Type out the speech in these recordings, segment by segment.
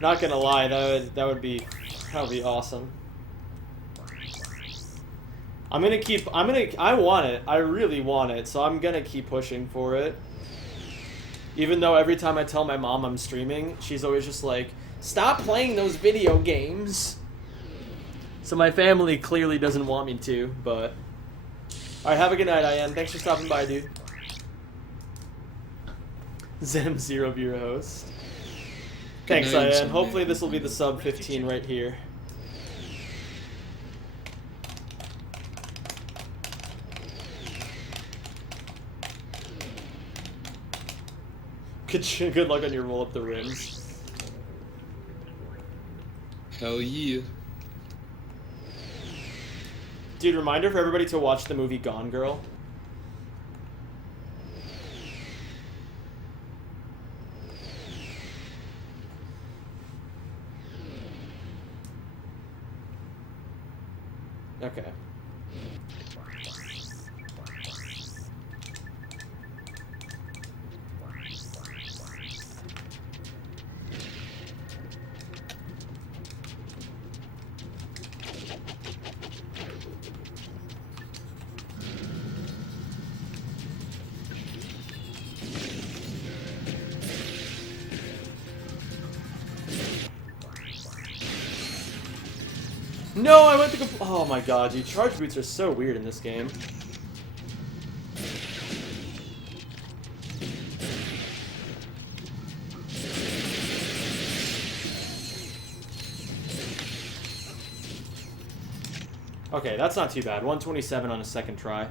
Not gonna lie, that would be awesome. I want it. I really want it, so I'm gonna keep pushing for it. Even though every time I tell my mom I'm streaming, she's always just like, stop playing those video games. So my family clearly doesn't want me to, but... Alright, have a good night, Ian. Thanks for stopping by, dude. Zem Zero be your host. Thanks, Ian. Hopefully this will be the sub 15 right here. Good luck on your roll up the rims. Hell yeah. Dude, reminder for everybody to watch the movie Gone Girl. Okay. No, I went to go. Oh my god, dude. Charge boots are so weird in this game. Okay, that's not too bad. 127 on a second try.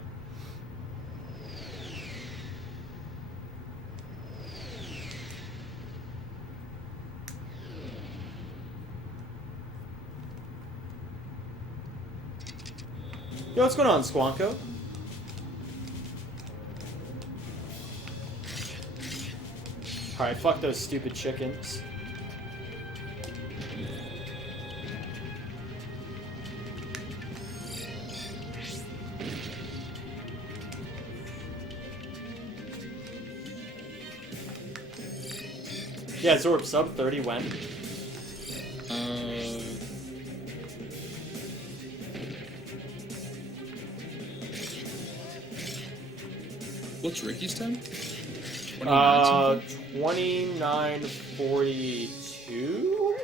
Yo, what's going on, Squonko? Alright, fuck those stupid chickens. Yeah, Zorb, sub 30 when? What's Ricky's time? 29:42?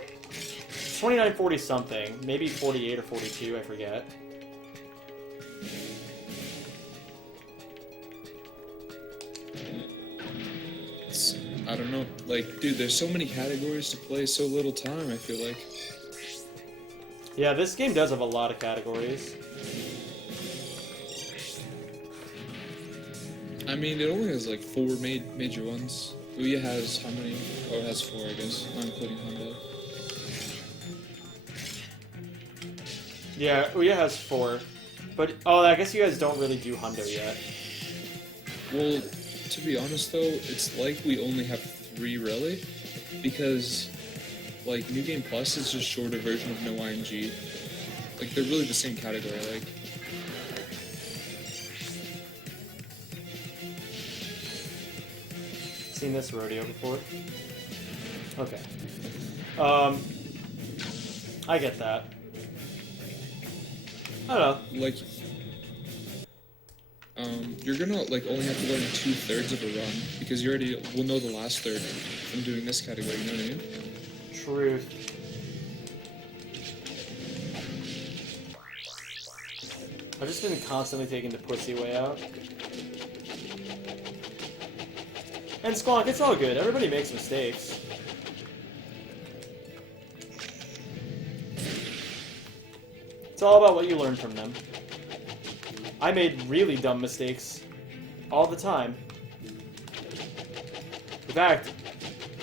29:40 something. Maybe 48 or 42, I forget. I don't know. Like, dude, there's so many categories to play, so little time, I feel like. Yeah, this game does have a lot of categories. I mean, it only has like 4 major ones. Ouya has how many? Oh, it has 4, I guess, not including Honda. Yeah, Ouya has 4. But, oh, I guess you guys don't really do Hundo yet. Well, to be honest though, it's like we only have 3 really. Because, like, New Game Plus is just a shorter version of No ING. Like, they're really the same category, like. Seen this rodeo before? Okay. I get that. I don't know. Like, you're gonna, like, only have to learn 2/3 of a run, because you already will know the last third from doing this category, you know what I mean? Truth. I've just been constantly taking the pussy way out. And Squonk, it's all good. Everybody makes mistakes. It's all about what you learn from them. I made really dumb mistakes all the time. In fact,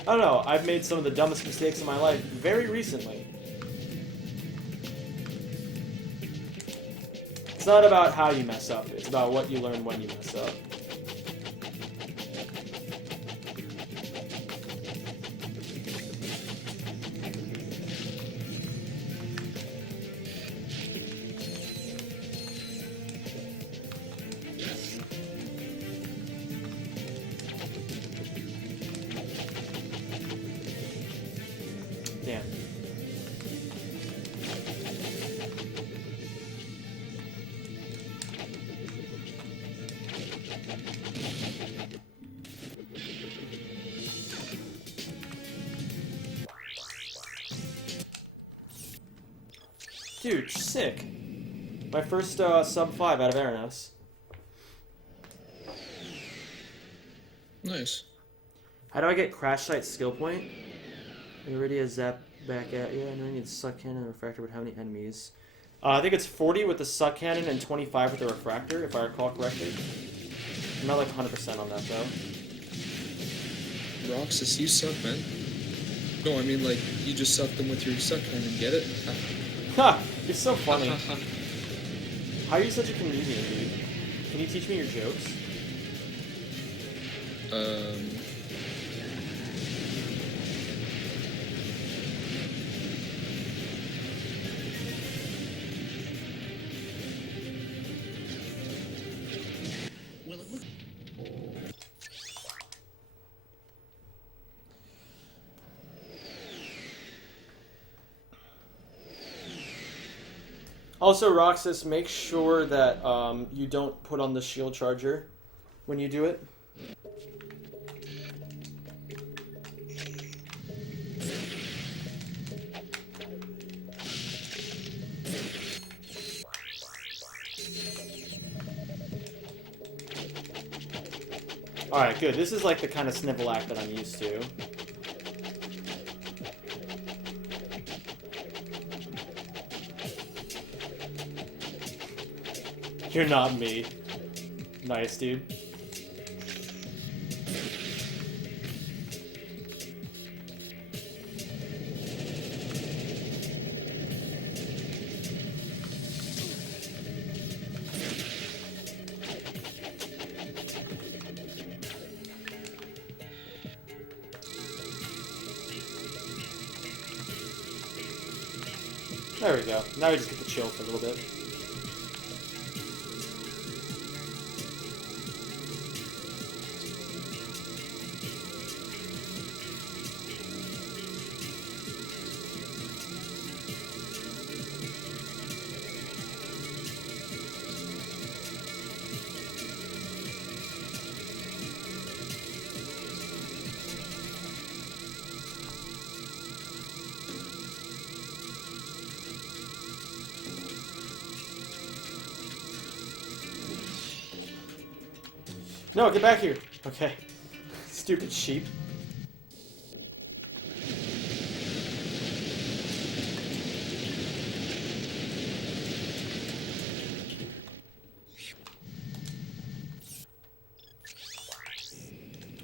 I don't know, I've made some of the dumbest mistakes in my life very recently. It's not about how you mess up, it's about what you learn when you mess up. Damn. Dude, sick. My first sub 5 out of Aranos. Nice. How do I get Crash Site skill point? You already has zap back at you. I know I need Suck Cannon and Refractor, but how many enemies? I think it's 40 with the Suck Cannon and 25 with the Refractor, if I recall correctly. I'm not like 100% on that though. Roxas, you suck, man. No, I mean, like, you just suck them with your suck cannon, get it? Ha! You're so funny. How are you such a comedian, dude? Can you teach me your jokes? Also, Roxas, make sure that you don't put on the shield charger when you do it. Alright, good. This is like the kind of snivel act that I'm used to. You're not me. Nice, dude. There we go. Now we just get to chill for a little bit. No, get back here. Okay. Stupid sheep.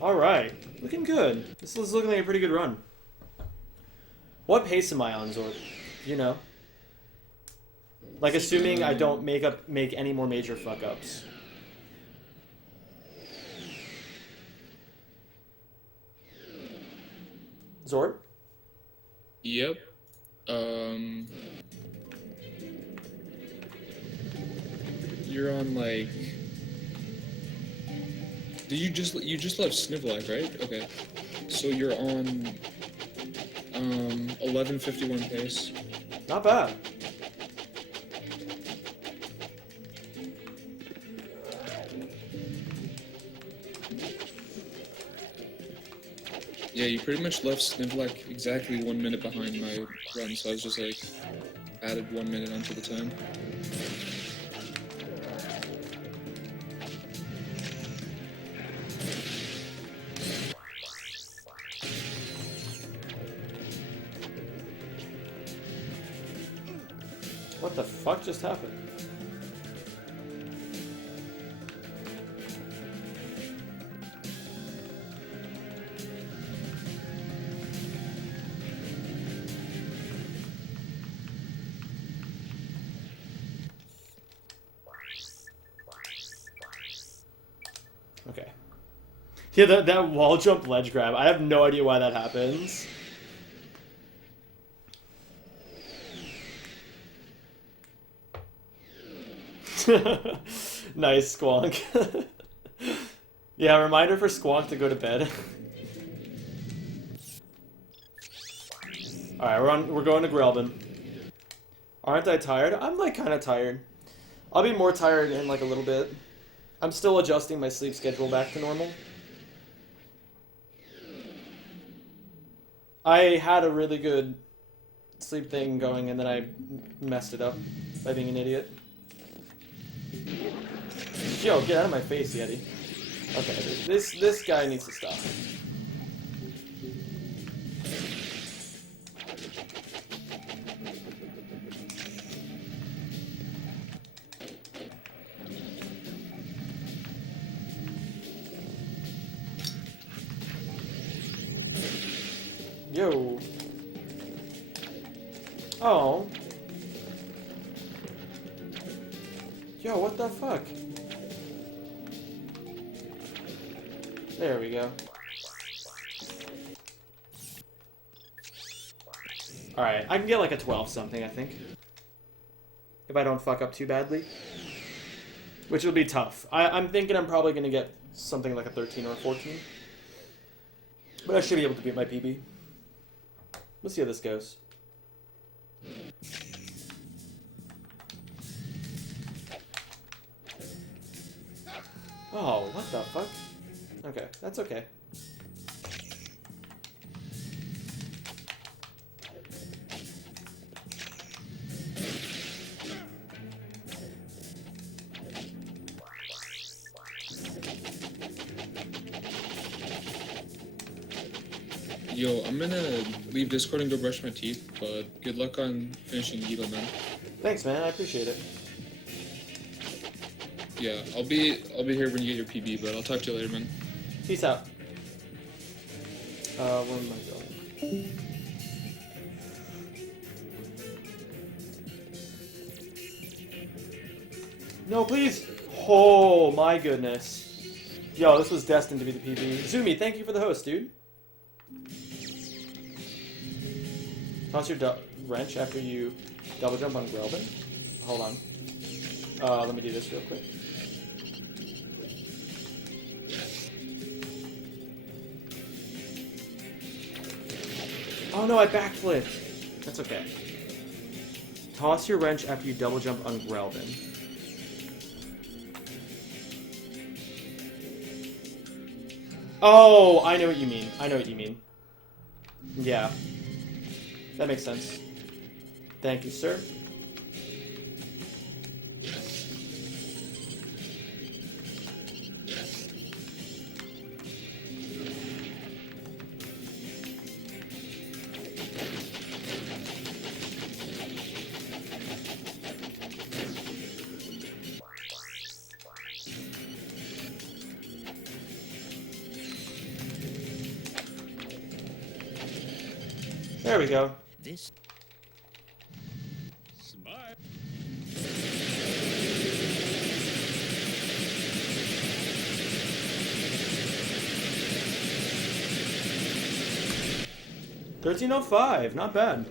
Alright. Looking good. This is looking like a pretty good run. What pace am I on, Zord? You know? Like, assuming I don't make any more major fuck-ups. Zord? Yep. You're on like. Did you just left Snivlac, right? Okay. So you're on 1151 pace. Not bad. Yeah, you pretty much left Snivlac exactly 1 minute behind my run, so I was just like, added 1 minute onto the time. What the fuck just happened? Okay. Yeah, that wall jump ledge grab. I have no idea why that happens. Nice, Squonk. Yeah, reminder for Squonk to go to bed. All right, we're going to Grelbin. Aren't I tired? I'm like kind of tired. I'll be more tired in like a little bit. I'm still adjusting my sleep schedule back to normal. I had a really good sleep thing going and then I messed it up by being an idiot. Yo, get out of my face, Yeti. Okay, this guy needs to stop. Yo. Oh. Yo, what the fuck? There we go. Alright, I can get like a 12 something, I think. If I don't fuck up too badly. Which will be tough. I'm thinking I'm probably going to get something like a 13 or a 14. But I should be able to beat my PB. Let's see how this goes. Oh, what the fuck? Okay, that's okay. Yo, I'm gonna leave Discord and go brush my teeth, but good luck on finishing Eagle, man. Thanks, man. I appreciate it. Yeah, I'll be here when you get your PB, but I'll talk to you later, man. Peace out. Where am I going? No, please! Oh, my goodness. Yo, this was destined to be the PB. Zumi, thank you for the host, dude. Toss your wrench after you double jump on Grelbin. Hold on. Let me do this real quick. Oh no, I backflipped. That's okay. Toss your wrench after you double jump on Grelbin. Oh, I know what you mean. I know what you mean. Yeah. That makes sense. Thank you, sir. There we go. This. Smile. $13.05, not bad.